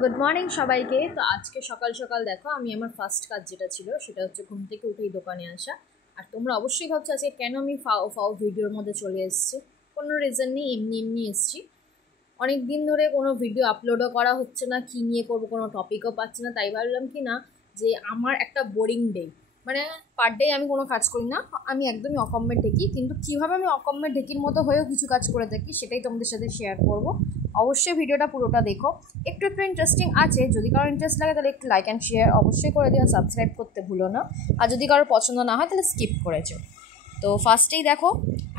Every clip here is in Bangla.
গুড মর্নিং সবাইকে। তো আজকে সকাল সকাল দেখো আমি আমার ফার্স্ট কাজ যেটা ছিল সেটা হচ্ছে ঘুম থেকে উঠেই দোকানে আসা। আর তোমরা অবশ্যই ভাবছো আজকে কেন আমি ফাও ফাও ভিডিওর মধ্যে চলে এসেছি। কোনো রিজন নেই, এমনি এমনি এসেছি। অনেক দিন ধরে কোনো ভিডিও আপলোডও করা হচ্ছে না, কী নিয়ে করবো কোনো টপিকও পাচ্ছি না, তাই ভাবলাম কি না যে আমার একটা বোরিং ডে, মানে পার ডে আমি কোনো কাজ করি না, আমি একদমই অকম্মের ঢেকি। কিন্তু কীভাবে আমি অকম্মের ঢেকির মতো হয়েও কিছু কাজ করে থাকি সেটাই তোমাদের সাথে শেয়ার করব। অবশ্যই ভিডিওটা পুরোটা দেখো, একটু একটু ইন্টারেস্টিং আছে। যদি কারো ইন্টারেস্ট লাগে তাহলে একটু লাইক অ্যান্ড শেয়ার অবশ্যই করে দিও, সাবস্ক্রাইব করতে ভুলো না। আর যদি কারো পছন্দ না হয় তাহলে স্কিপ করেছো। তো ফার্স্টেই দেখো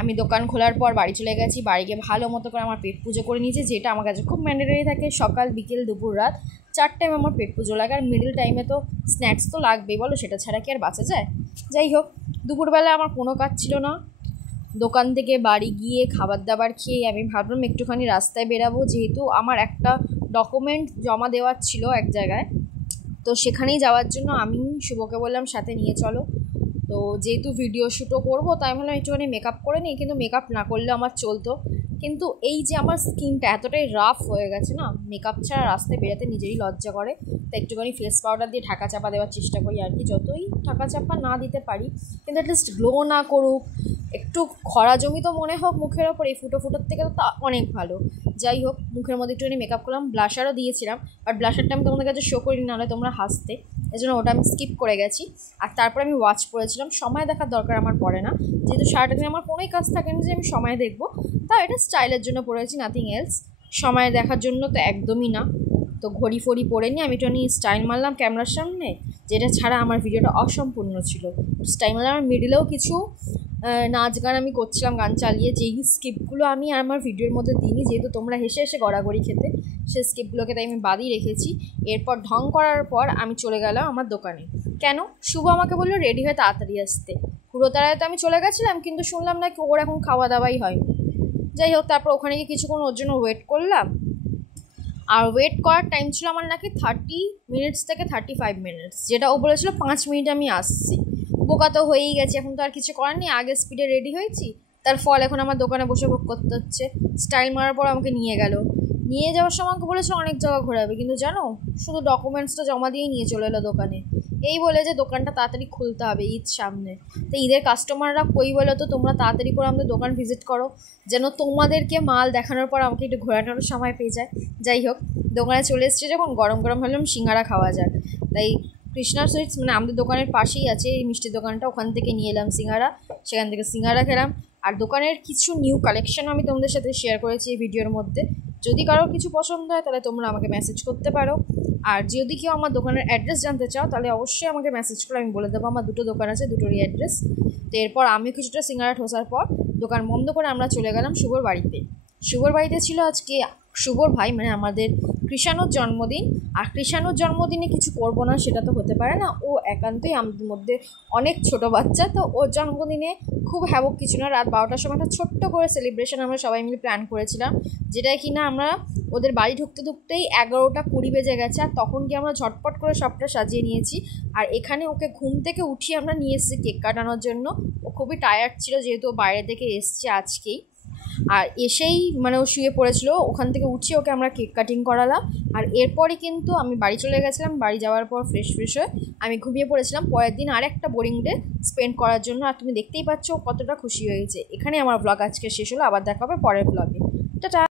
আমি দোকান খোলার পর বাড়ি চলে গেছি। বাড়ি গিয়ে ভালো মতো করে আমার পেট পুজো করে নিয়েছি, যেটা আমার কাছে খুব ম্যান্ডেটরি থাকে। সকাল বিকেল দুপুর রাত 4 টাইম আমার পেট পুজো লাগে। আর মিডল টাইমে তো স্ন্যাক্স তো লাগবেই, বলো সেটা ছাড়া কি আর বাঁচা যায়। যাই হোক, দুপুরবেলা আমার কোনো কাজ ছিল না। দোকান থেকে বাড়ি গিয়ে খাবার দাবার খেয়ে আমি ভাবলাম একটুখানি রাস্তায় বেরাবো, যেহেতু আমার একটা ডকুমেন্ট জমা দেওয়ার ছিল এক জায়গায়। তো সেখানেই যাওয়ার জন্য আমি শুভকে বললাম সাথে নিয়ে চলো। তো যেহেতু ভিডিও শ্যুটও করবো তাই ভাবলাম একটুখানি মেকআপ করে নিই, কিন্তু মেকআপ না করলে আমার চলতো। কিন্তু এই যে আমার স্কিনটা এতটাই রাফ হয়ে গেছে না, মেকআপ ছাড়া রাস্তায় বেরোতে নিজেরই লজ্জা করে। তাই একটুখানি ফেস পাউডার দিয়ে ঢাকা চাপা দেওয়ার চেষ্টা করি আর কি। যতই ঢাকা চাপা না দিতে পারি কিন্তু অ্যাটলিস্ট গ্লো না করুক, একটু খরা জমি তো মনে হোক মুখের ওপর, এই ফুটো ফুটোর থেকে তো তা অনেক ভালো। যাই হোক, মুখের মধ্যে একটুখানি মেকআপ করলাম, ব্লাশারও দিয়েছিলাম। বাট ব্লাশারটা আমি তোমাদের কাছে শো করি, নাহলে তোমরা হাসতে, এই জন্য ওটা আমি স্কিপ করে গেছি। আর তারপর আমি ওয়াচ পরেছিলাম। সময় দেখার দরকার আমার পড়ে না, যেহেতু সারাটা দিন আমার কোনোই কাজ থাকে না যে আমি সময় দেখবো। তা এটা স্টাইলের জন্য পরেছি, নাথিং এলস। সময় দেখার জন্য তো একদমই না। তো ঘড়ি ফড়ি পরে নিয়ে আমি একটু স্টাইল মারলাম ক্যামেরার সামনে, যেটা ছাড়া আমার ভিডিওটা অসম্পূর্ণ ছিল। স্টাইল মারলাম। আমার মিডিলেও কিছু নাচ গান আমি করছিলাম গান চালিয়ে, যেই স্কিপগুলো আমি আমার ভিডিওর মধ্যে দিইনি, যেহেতু তোমরা হেসে হেসে গড়াগড়ি খেতে, সেই স্কিপগুলোকে তাই আমি বাদই রেখেছি। এরপর ঢং করার পর আমি চলে গেলাম আমার দোকানে। কেন? শুভ আমাকে বললো রেডি হয়ে তাড়াতাড়ি আসতে। পুরো তাড়াতাড়ি তো আমি চলে গেছিলাম, কিন্তু শুনলাম নাকি ওর এখন খাওয়া দাওয়াই হয়নি। যাই হোক, তারপর ওখানে গিয়ে কিছুক্ষণ ওর জন্য ওয়েট করলাম। আর ওয়েট করার টাইম ছিল আমার নাকি 30 মিনিটস থেকে 35 মিনিটস, যেটা ও বলেছিল 5 মিনিট আমি আসছি। বোকা তো হয়েই গেছি, এখন তো আর কিছু করার নেই, আগে স্পিডে রেডি হয়েছি, তার ফল এখন আমার দোকানে বসে ভোগ করতে হচ্ছে। স্টাইল মারার পর আমাকে নিয়ে গেল। নিয়ে যাওয়ার সময় আমাকে বলেছিল অনেক জায়গা ঘোরাবে, কিন্তু জানো শুধু ডকুমেন্টসটা জমা দিয়েই নিয়ে চলে এলো দোকানে। এই বলে যে দোকানটা তাড়াতাড়ি খুলতে হবে, ঈদ সামনে। তো ঈদের কাস্টমাররা কই বলো তো, তোমরা তাড়াতাড়ি করে আমাদের দোকান ভিজিট করো, যেন তোমাদেরকে মাল দেখানোর পর আমাকে একটু ঘোরানোর সময় পেয়ে যায়। যাই হোক, দোকানে চলে এসেছে যখন, গরম গরম ভাবলাম সিঙ্গারা খাওয়া যাক। তাই কৃষ্ণা সুইটস, মানে আমাদের দোকানের পাশেই আছে এই মিষ্টির দোকানটা, ওখান থেকে নিয়ে এলাম সিঙ্গারা। সেখান থেকে সিঙ্গারা খেলাম। আর দোকানের কিছু নিউ কালেকশন আমি তোমাদের সাথে শেয়ার করেছি এই ভিডিওর মধ্যে। যদি কারোর কিছু পছন্দ হয় তাহলে তোমরা আমাকে মেসেজ করতে পারো। আর যদি কেউ আমার দোকানের অ্যাড্রেস জানতে চাও তাহলে অবশ্যই আমাকে মেসেজ করে আমি বলে দেবো। আমার দুটো দোকান আছে, দুটোরই অ্যাড্রেস। তো এরপর আমি কিছুটা সিঙ্গারা ঠোসার পর দোকান বন্ধ করে আমরা চলে গেলাম শুভর বাড়িতে। শুভর বাড়িতে ছিল আজকে শুভর ভাই, মানে আমাদের কৃষাণুর জন্মদিন। আর কৃষাণুর জন্মদিনে কিছু করবো না সেটা তো হতে পারে না, ও একান্তই আমাদের মধ্যে অনেক ছোট বাচ্চা। তো ওর জন্মদিনে খুব হ্যাবক কিছু না, রাত 12টার সময় একটা ছোট্ট করে সেলিব্রেশন আমরা সবাই মিলে প্ল্যান করেছিলাম, যেটা কি না আমরা ওদের বাড়ি ঢুকতে ঢুকতেই 11টা 20 বেজে গেছে। আর তখন কি আমরা ঝটপট করে সবটা সাজিয়ে নিয়েছি। আর এখানে ওকে ঘুম থেকে উঠিয়ে আমরা নিয়ে এসেছি কেক কাটানোর জন্য। ও খুবই টায়ার্ড ছিল, যেহেতু ও বাইরে থেকে এসছে আজকেই। আর এসেই মানে ও শুয়ে পড়েছিল, ওখান থেকে উঠিয়ে ওকে আমরা কেক কাটিং করালাম। আর এরপরই কিন্তু আমি বাড়ি চলে গেছিলাম। বাড়ি যাওয়ার পর ফ্রেশ হয়ে আমি ঘুমিয়ে পড়েছিলাম পরের দিন আর একটা বোরিং ডে স্পেন্ড করার জন্য। আর তুমি দেখতেই পাচ্ছ কতটা খুশি হয়েছে। এখানে আমার ব্লগ আজকে শেষ হলো, আবার দেখা হবে পরের ব্লগে। টাটা।